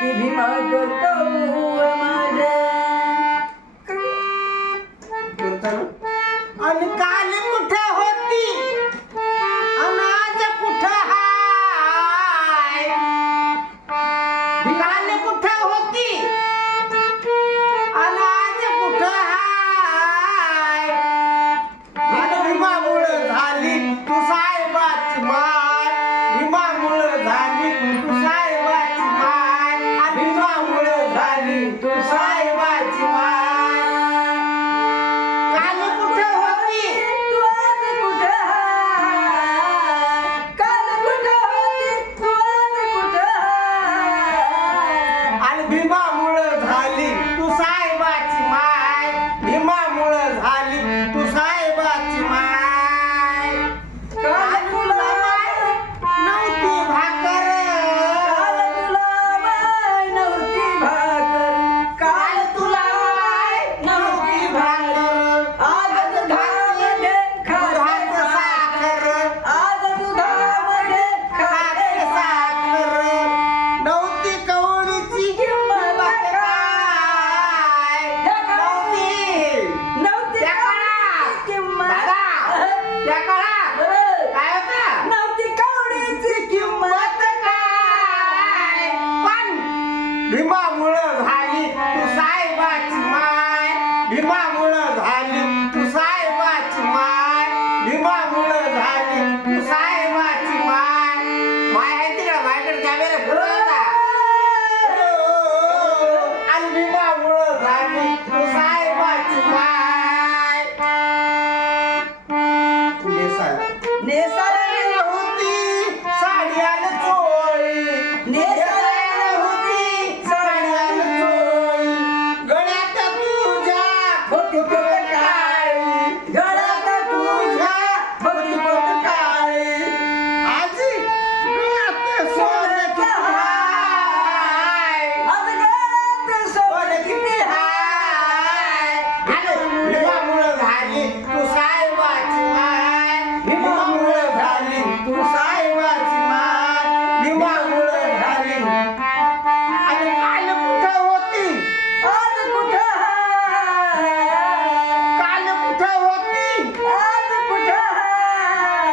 ती भीमा करतो माझ्या आणि काल कुठे होती आणि आज कुठे हाय काल कुठे होती आणि आज कुठे हाय आणि भीमामुळे झाली तू साहेबाची माय भीमामुळे झाली तू साहेबाची माय आणि भीमामुळे झाली तू साहेबाची माय काल कुठे होती तू आज कुठं हाय काल कुठं होती तू आज कुठं हाय आणि भीमामुळं झाली तू साहेबाची माय भीमामुळं झाली तू साहेबाची माय काल तुला नव्हती भाकर काल तुला माय नव्हती भाकर काल तुला माय नव्हती भाकर आज दुधामध्ये खाते दुधाचं साखर साखर आज दुधामध्ये खाते खाते साखर नव्हती कवडीची किंमत काय नव्हती नव्हती त्या काळात किंमत दादा त्या काळात काय होतं नव्हती कवडीची किंमत काय पण भीमामुळं झाली तू साहेबाची माय भीमामुळं झाली तू साहेबाची माय भीमामुळं झाली तू साहेबाची माय माय आहे तिकडे माझ्याकडे कॅमेरा फिरवला आणि भीमामुळं झाली तू साहेबाची माय नेसायला होती साडी आणि चोळी नेसायला होती साडी आणि चोळी गळ्यात तुझ्या होती पोत काळी गळ्यात तुझ्या होती पोत काळी आजी गळ्यात सोन्याची हाय आज गळ्यात सोनं किती हाय आणि भीमामुळं झाली तू साहेबाची माय भीमामुळं झाली तू साहेबाची माय भीमामुळं झाली आणि काल कुठं होती आज कुठं हाय काल कुठं होती आज कुठं हाय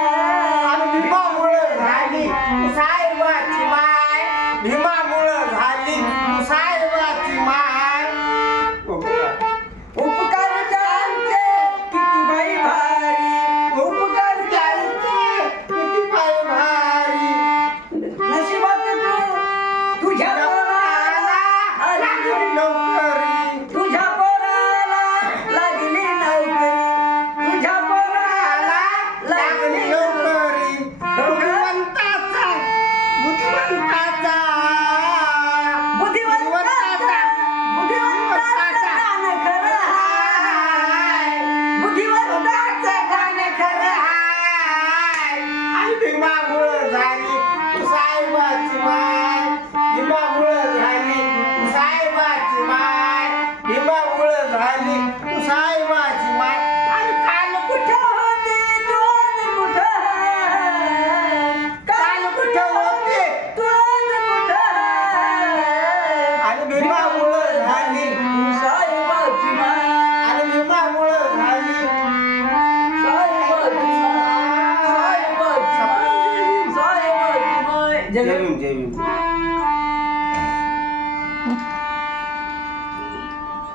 आणि भीमामुळं झाली तू साहेबाची माय भीमामुळं झाली तू साहेबाची माय उपकार त्यांचे किती बाई भारी उपकार त्यांचे किती पाय भारी नशिबात तुझ्या पोराला लागली नोकरी तुझ्या पोराला लागली नोकरी तुझ्या पोराला लागली नोकरी बुद्धिवंताचा बुद्धिवंताचा बुद्धिवंताचा बुद्धिवंताचा गाणं खरं हाय बुद्धिवंताचा गाणं खरं हाय आणि भीमामुळं झाली तू साहेबाची माय भीमामुळं झाली तू साहेबाची माय भीमामुळं झाली तू साहेबाची माय आणि काल कुठं होती तू आज कुठं हाय काल कुठं होते तू आज कुठं हाय आणि भीमामुळं झाली तू साहेबाची माय आणि भीमामुळं झाली साहेबाची माय साहेबाची माय जय भीम जय भीम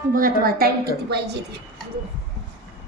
बघा तुम्हाला टाइम किती पाहिजे ते